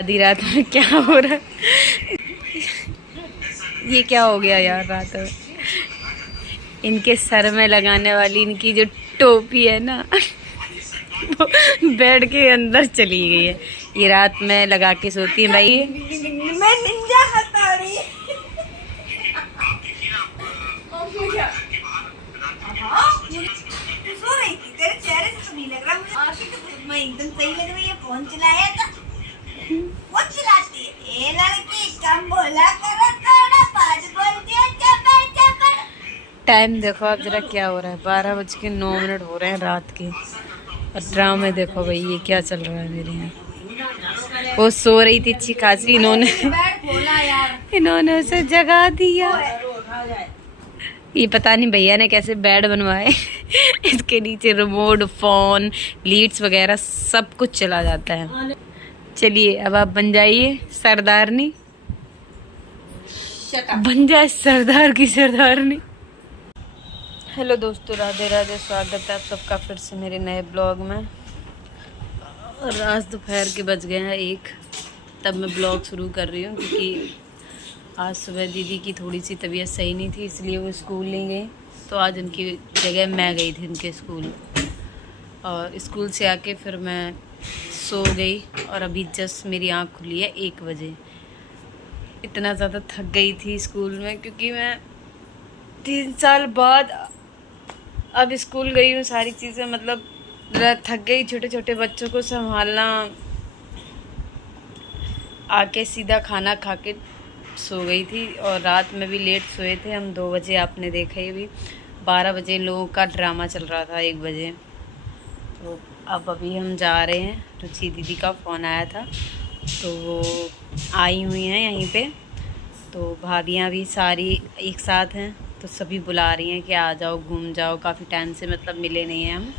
आधी रात में क्या हो रहा है? ये क्या हो गया यार रात में? इनके सर में लगाने वाली इनकी जो टोपी है ना वो बेड के अंदर चली गई है। ये रात में लगा के सोती है भाई। मैं निंजा हथौड़ी। तू सो रही थी, तेरे चेहरे से तो नहीं लग रहा मुझे। आशी तो मैं एकदम सही लग रही है। फोन चलाया था, फोन चलाती है ये लड़की। कम बोला करो, थोड़ा बात बोलती है। चपर चपर। टाइम देखो आप जरा क्या हो रहा है, 12:09 हो रहे हैं रात के। और ड्रामे देखो भाई ये क्या चल रहा है मेरे यहाँ। वो सो रही थी अच्छी खासी, इन्होंने उसे जगा दिया। ये पता नहीं भैया ने कैसे बेड बनवाए इसके नीचे रिमोट, फोन, लीड्स वगैरह सब कुछ चला जाता है। चलिए अब आप बन जाइए सरदारनी, बन जाए सरदार की सरदारनी। हेलो दोस्तों, राधे राधे, स्वागत है आप सबका फिर से मेरे नए ब्लॉग में। और आज दोपहर के बज गए हैं 1, तब मैं ब्लॉग शुरू कर रही हूँ क्योंकि आज सुबह दीदी की थोड़ी सी तबीयत सही नहीं थी, इसलिए वो स्कूल नहीं गई। तो आज उनकी जगह मैं गई थी उनके स्कूल। और स्कूल से आके फिर मैं सो गई और अभी जस्ट मेरी आँख खुली है 1 बजे। इतना ज़्यादा थक गई थी स्कूल में क्योंकि मैं 3 साल बाद अब स्कूल गई हूँ। सारी चीज़ें मतलब थक गई, छोटे छोटे बच्चों को संभालना। आके सीधा खाना खा के सो गई थी और रात में भी लेट सोए थे हम। 2 बजे आपने देखा ही भी, 12 बजे लोगों का ड्रामा चल रहा था 1 बजे। तो अब अभी हम जा रहे हैं। रुचि दीदी का फ़ोन आया था तो वो आई हुई हैं यहीं पे। तो भाभियाँ भी सारी एक साथ हैं तो सभी बुला रही हैं कि आ जाओ, घूम जाओ। काफ़ी टाइम से मतलब मिले नहीं हैं हम।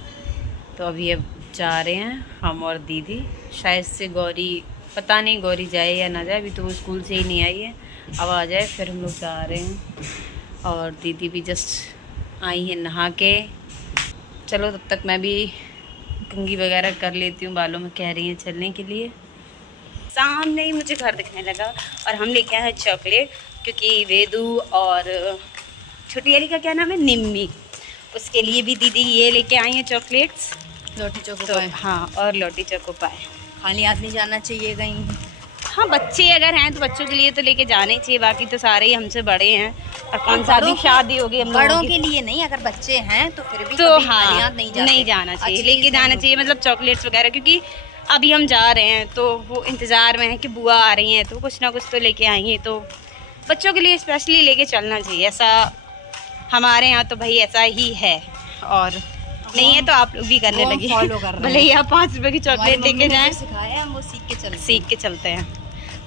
तो अभी अब जा रहे हैं हम और दीदी। शायद से गौरी, पता नहीं गौरी जाए या ना जाए, अभी तो वो स्कूल से ही नहीं आई है। अब आ जाए फिर हम लोग जा रहे हैं। और दीदी भी जस्ट आई है नहा के। चलो तब तक मैं भी कंघी वगैरह कर लेती हूँ, बालों में कह रही हैं चलने के लिए। सामने ही मुझे घर दिखने लगा और हम लेके आए हैं चॉकलेट क्योंकि वेदू और छोटी वाली का क्या नाम है, निम्मी, उसके लिए भी दीदी ये लेके आई हैं चॉकलेट्स। लोटी चोको तो हाँ, और लोटी चोको पाए। खाली हाथ नहीं जाना चाहिए कहीं। हाँ, बच्चे अगर हैं तो बच्चों के लिए तो लेके जाने ही चाहिए, बाकी तो सारे ही हमसे बड़े हैं। और कौन सा अभी शादी होगी हम बड़ों के लिए नहीं, अगर बच्चे हैं तो फिर भी तो खाली हाँ हाथ नहीं जाना चाहिए, लेके जाना चाहिए मतलब चॉकलेट्स वगैरह। क्योंकि अभी हम जा रहे हैं तो वो इंतज़ार में है कि बुआ आ रही हैं तो कुछ ना कुछ तो लेके आएंगे। तो बच्चों के लिए स्पेशली लेके चलना चाहिए। ऐसा हमारे यहाँ तो भाई ऐसा ही है, और नहीं है तो आप लोग भी करने लगे। फॉलो कर रहे हैं। भले ही आप 5 रुपए की चॉकलेट लेके जाएं, सिखाया हम वो सीख के चलते हैं।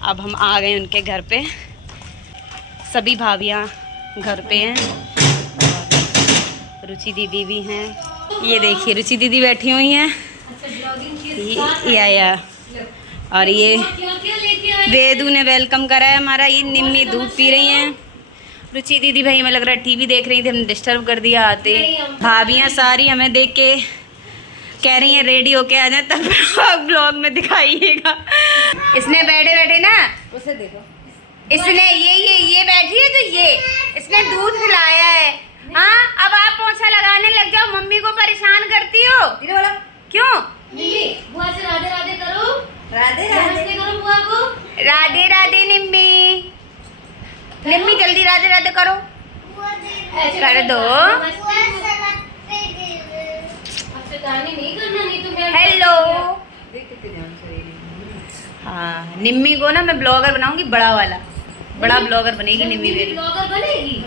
अब हम आ गए उनके घर पे, सभी भाभियाँ घर पे हैं और रुचि दीदी भी हैं। ये देखिए रुचि दीदी बैठी हुई हैं या और ये वेदू ने वेलकम करा है हमारा। ये निम्मी दूध पी रही हैं। रुचि दीदी भाई हमें लग रहा है टीवी देख रही थी, हमने डिस्टर्ब कर दिया आते। भाभियाँ सारी हमें देख के कह रही हैं रेडी होके आ जाए, तब ब्लॉग में दिखाइएगा। इसने बैठे बैठे ना, उसे देखो, इसने ये बैठी है तो ये इसने दूध पिलाया है। हाँ, अब आप पोछा लगाने लग जाओ, मम्मी को परेशान करती हो। क्यों? बुआ से राधे राधे करो। राधे राधे करो बुआ को। राधे राधे निम्मी, निम्मी जल्दी राधे राधे करो, कर दो। नहीं करना, नहीं तो मैं हेलो। हाँ, निम्मी को ना मैं ब्लॉगर बनाऊंगी, बड़ा वाला, बड़ा ब्लॉगर बनेगी निम्मी मेरी। ब्लॉगर बनेगी।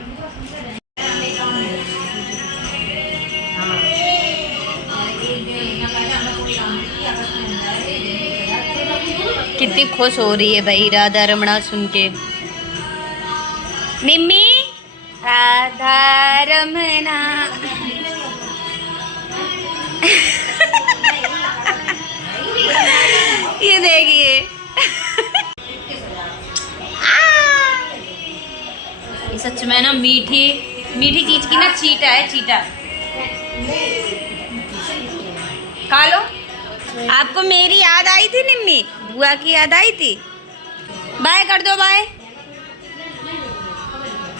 कितनी खुश हो रही है भाई राधा रमणा सुन के। निम्मी, राधा रमणा। ये देखिए ये सच में ना मीठी मीठी चीज की ना चीटा है, चीटा। खा लो। आपको मेरी याद आई थी निम्मी? बुआ की याद आई थी। बाय कर दो, बाय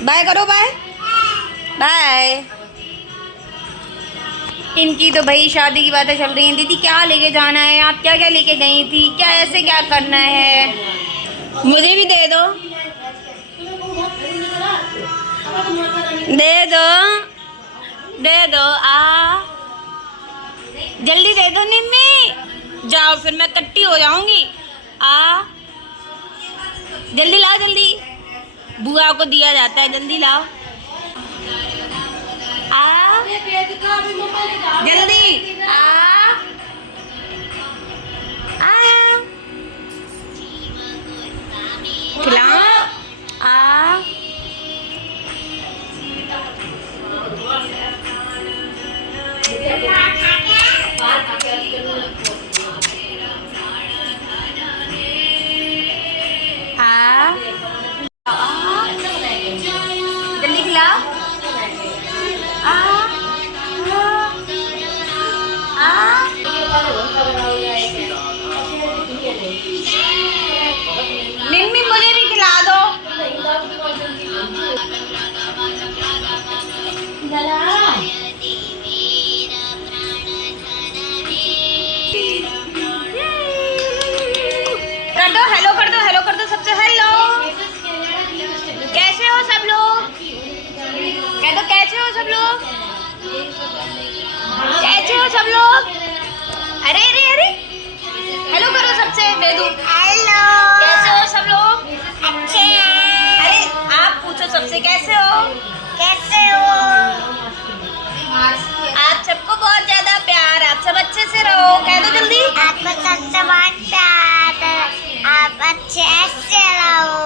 बाय करो, बाय बाय। इनकी तो भाई शादी की बातें चल रही हैं। दीदी क्या लेके जाना है, आप क्या क्या लेके गई थी, क्या ऐसे क्या करना है, मुझे भी दे दो, दे दो, दे दो। जल्दी दे दो निम्मी, जाओ फिर मैं कट्टी हो जाऊंगी। जल्दी लाओ, जल्दी, बुआ को दिया जाता है, जल्दी लाओ। जल्दी खिलाओ। जल्दी खिलाओ। निम्मी मुझे भी खिला दो। कर दो, हेलो कर दो, हेलो कर दो सबसे, हेलो। कैसे हो सब लोग, कह दो कैसे हो सब लोग, कैसे हो सब लोग। अरे अरे अरे, हेलो करो सबसे, दे दूं। हेलो, कैसे हो सब लोग, अच्छे। अरे आप पूछो सबसे, कैसे हो, कैसे हो। आप सबको बहुत ज्यादा प्यार, आप सब अच्छे से रहो, कह दो जल्दी। आपको सबसे बहुत प्यार, आप अच्छे से रहो।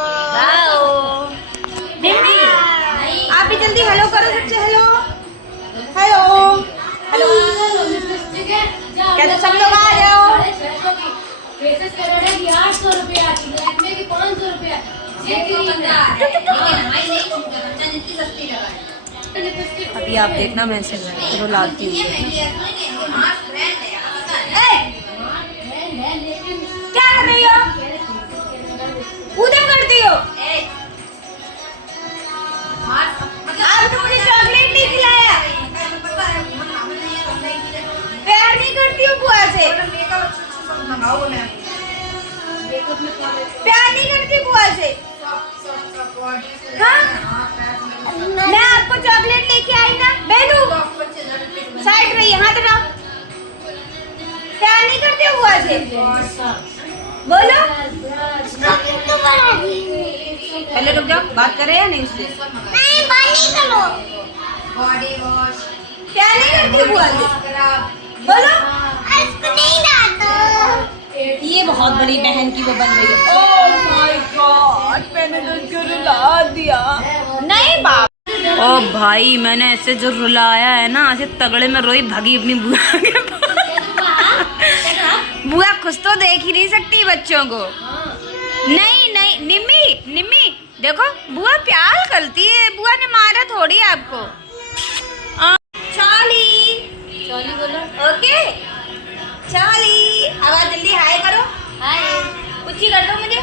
निम्मी आप भी जल्दी हेलो करो सबसे, हेलो हेलो हेलो, कह दो सब लोग आ जाओ। 800 रुपया, ब्लैक में भी 500 रुपया। अभी आप देखना, मैं ऐसे रुलाती हूँ। क्या कर रही हो, उधर करती हो। आपने मुझे चॉकलेट नहीं खिलाया, प्यार नहीं करती हो बुआ से, प्यार नहीं करती बुआ से। हाँ, मैं आपको चॉकलेट लेके आई ना, बेदू साइड रही, हाथ ना। प्यार नहीं करती हो बुआ से, बोलो। पहले रुक जाओ, बात करे या नहीं उससे, नहीं बात नहीं करो। प्यार नहीं करती बुआ से, बोलो। इसको नहीं डालो, ये बहुत बड़ी बहन की वो बन रही है। ओह माय गॉड, मैंने तो उसको रुला दिया। नहीं बाप, ओ भाई मैंने ऐसे जो रुलाया है ना, ऐसे तगड़े में रोई भागी अपनी बुआ के पास। बुआ खुश तो देख ही नहीं सकती बच्चों को। नहीं नहीं निम्मी, निम्मी देखो, बुआ प्यार करती है, बुआ ने मारा थोड़ी आपको। चाली चौली बोलो। ओके चाली, आवाज जल्दी हाय करो, हाय, ऊंची कर दो मुझे।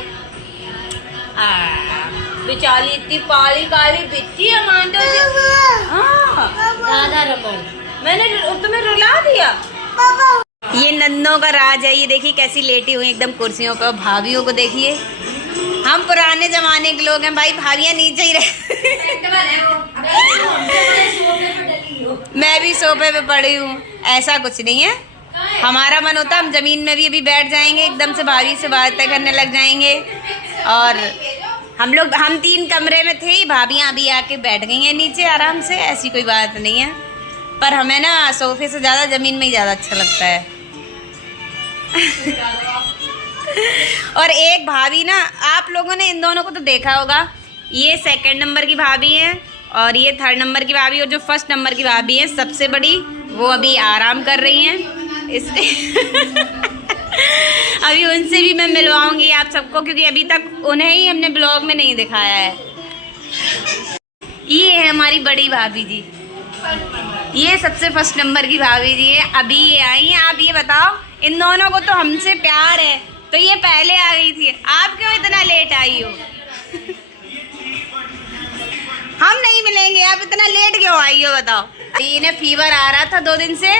बेचारी इतनी पाली काली बिट्टी है, मानते हो। राधा रमन, मैंने तुम्हें रुला दिया। ये नन्नों का राज है। ये देखिए कैसी लेटी हुई एकदम कुर्सियों पर। भाभियों को देखिए, हम पुराने जमाने के लोग हैं भाई, भाभियां नीचे ही रहे। मैं भी सोफे पे पड़ी हूँ, ऐसा कुछ नहीं है। हमारा मन होता हम जमीन में भी अभी बैठ जाएंगे, एकदम से भाभी से बातें करने लग जाएंगे। और हम 3 कमरे में थे, भाभियां अभी आके बैठ गई हैं नीचे आराम से, ऐसी कोई बात नहीं है। पर हमें ना सोफे से ज़्यादा ज़मीन में ही ज़्यादा अच्छा लगता है। और एक भाभी ना, आप लोगों ने इन दोनों को तो देखा होगा, ये 2nd नंबर की भाभी हैं और ये 3rd नंबर की भाभी, और जो 1st नंबर की भाभी है सबसे बड़ी, वो अभी आराम कर रही हैं। इसलिए अभी उनसे भी मैं मिलवाऊंगी आप सबको, क्योंकि अभी तक उन्हें ही हमने ब्लॉग में नहीं दिखाया है। ये है हमारी बड़ी भाभी जी, ये सबसे 1st नंबर की भाभी जी है, अभी ये आई हैं। आप ये बताओ, इन दोनों को तो हमसे प्यार है, तो ये पहले आ गई थी, आप क्यों इतना लेट आई हो? हम नहीं मिलेंगे, आप इतना लेट क्यों आई हो बताओ? इन्हें फीवर आ रहा था 2 दिन से,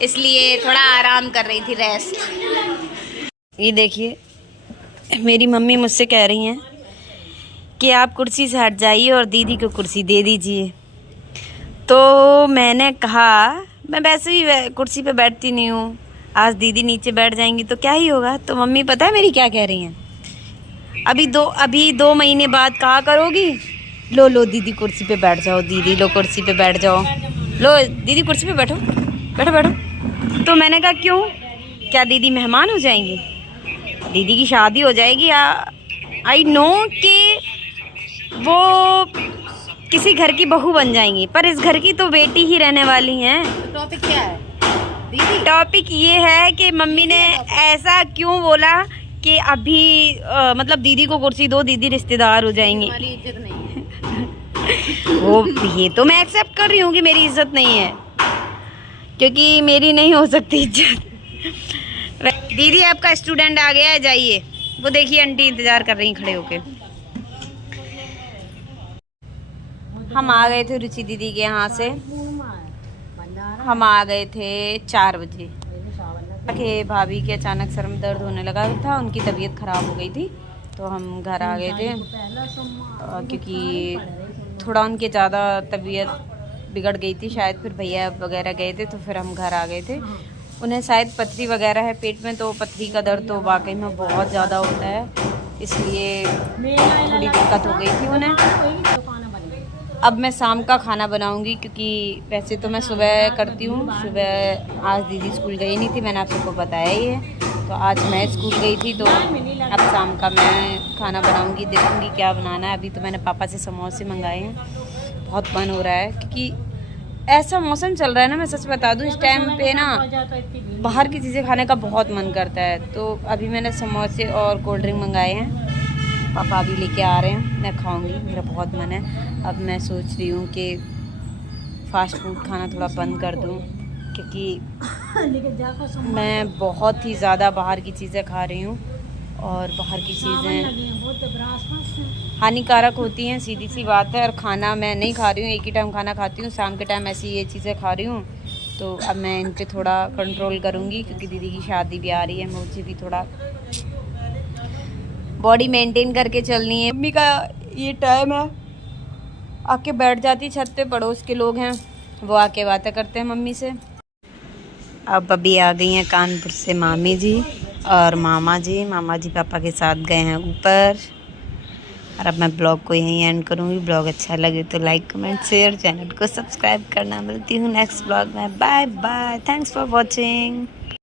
इसलिए थोड़ा आराम कर रही थी, रेस्ट। ये देखिए मेरी मम्मी मुझसे कह रही हैं कि आप कुर्सी से हट जाइए और दीदी को कुर्सी दे दीजिए। तो मैंने कहा मैं वैसे ही कुर्सी पे बैठती नहीं हूँ, आज दीदी नीचे बैठ जाएंगी तो क्या ही होगा। तो मम्मी पता है मेरी क्या कह रही हैं, अभी 2 महीने बाद कहा करोगी लो दीदी कुर्सी पे बैठ जाओ, दीदी लो कुर्सी पे बैठ जाओ, लो दीदी कुर्सी पे बैठो बैठो बैठो। तो मैंने कहा क्यों, क्या दीदी मेहमान हो जाएंगी? दीदी की शादी हो जाएगी। आई नो कि वो किसी घर की बहू बन जाएंगी, पर इस घर की तो बेटी ही रहने वाली हैं। टॉपिक क्या है दीदी? टॉपिक ये है कि मम्मी ने ऐसा क्यों बोला कि अभी मतलब दीदी को कुर्सी दो, दीदी रिश्तेदार हो जाएंगी। हमारी इज्जत नहीं है। वो ये तो मैं एक्सेप्ट कर रही हूँ कि मेरी इज्जत नहीं है, क्योंकि मेरी नहीं हो सकती इज्जत। दीदी आपका स्टूडेंट आ गया है, जाइए। वो देखिए आंटी इंतजार कर रही खड़े होके। हम आ गए थे रुचि दीदी के यहाँ से, हम आ गए थे 4 बजे कि भाभी के अचानक सर में दर्द होने लगा था, उनकी तबीयत ख़राब हो गई थी, तो हम घर आ गए थे क्योंकि थोड़ा उनके ज़्यादा तबीयत बिगड़ गई थी शायद, फिर भैया वगैरह गए थे तो फिर हम घर आ गए थे। उन्हें शायद पथरी वगैरह है पेट में, तो पथरी का दर्द तो वाकई में बहुत ज़्यादा होता है, इसलिए थोड़ी दिक्कत हो गई थी उन्हें। अब मैं शाम का खाना बनाऊंगी, क्योंकि वैसे तो मैं सुबह करती हूँ, सुबह आज दीदी स्कूल गई नहीं थी, मैंने आप सबको बताया ही है, तो आज मैं स्कूल गई थी, तो अब शाम का मैं खाना बनाऊंगी, देखूंगी क्या बनाना है। अभी तो मैंने पापा से समोसे मंगाए हैं, बहुत मन हो रहा है क्योंकि ऐसा मौसम चल रहा है ना, मैं सच बता दूँ इस टाइम पे ना बाहर की चीज़ें खाने का बहुत मन करता है। तो अभी मैंने समोसे और कोल्ड ड्रिंक मंगाए हैं, पापा अभी लेके आ रहे हैं, मैं खाऊंगी, मेरा बहुत मन है। अब मैं सोच रही हूँ कि फ़ास्ट फूड खाना थोड़ा बंद कर दूँ, क्योंकि मैं बहुत ही ज़्यादा बाहर की चीज़ें खा रही हूँ, और बाहर की चीज़ें हानिकारक होती हैं, सीधी सी बात है। और खाना मैं नहीं खा रही हूँ, एक ही टाइम खाना खाती हूँ, शाम के टाइम ऐसी ये चीज़ें खा रही हूँ, तो अब मैं इन पे थोड़ा कंट्रोल करूँगी, क्योंकि दीदी की शादी भी आ रही है, मुझे भी थोड़ा बॉडी मेंटेन करके चलनी है। मम्मी का ये टाइम है, आके बैठ जाती छत पे, पड़ोस के लोग हैं वो आके बातें करते हैं मम्मी से। अब अभी आ गई हैं कानपुर से मामी जी और मामा जी पापा के साथ गए हैं ऊपर। और अब मैं ब्लॉग को यहीं एंड करूँगी। ब्लॉग अच्छा लगे तो लाइक कमेंट शेयर, चैनल को सब्सक्राइब करना। मिलती हूँ नेक्स्ट ब्लॉग में। Bye bye, thanks for watching.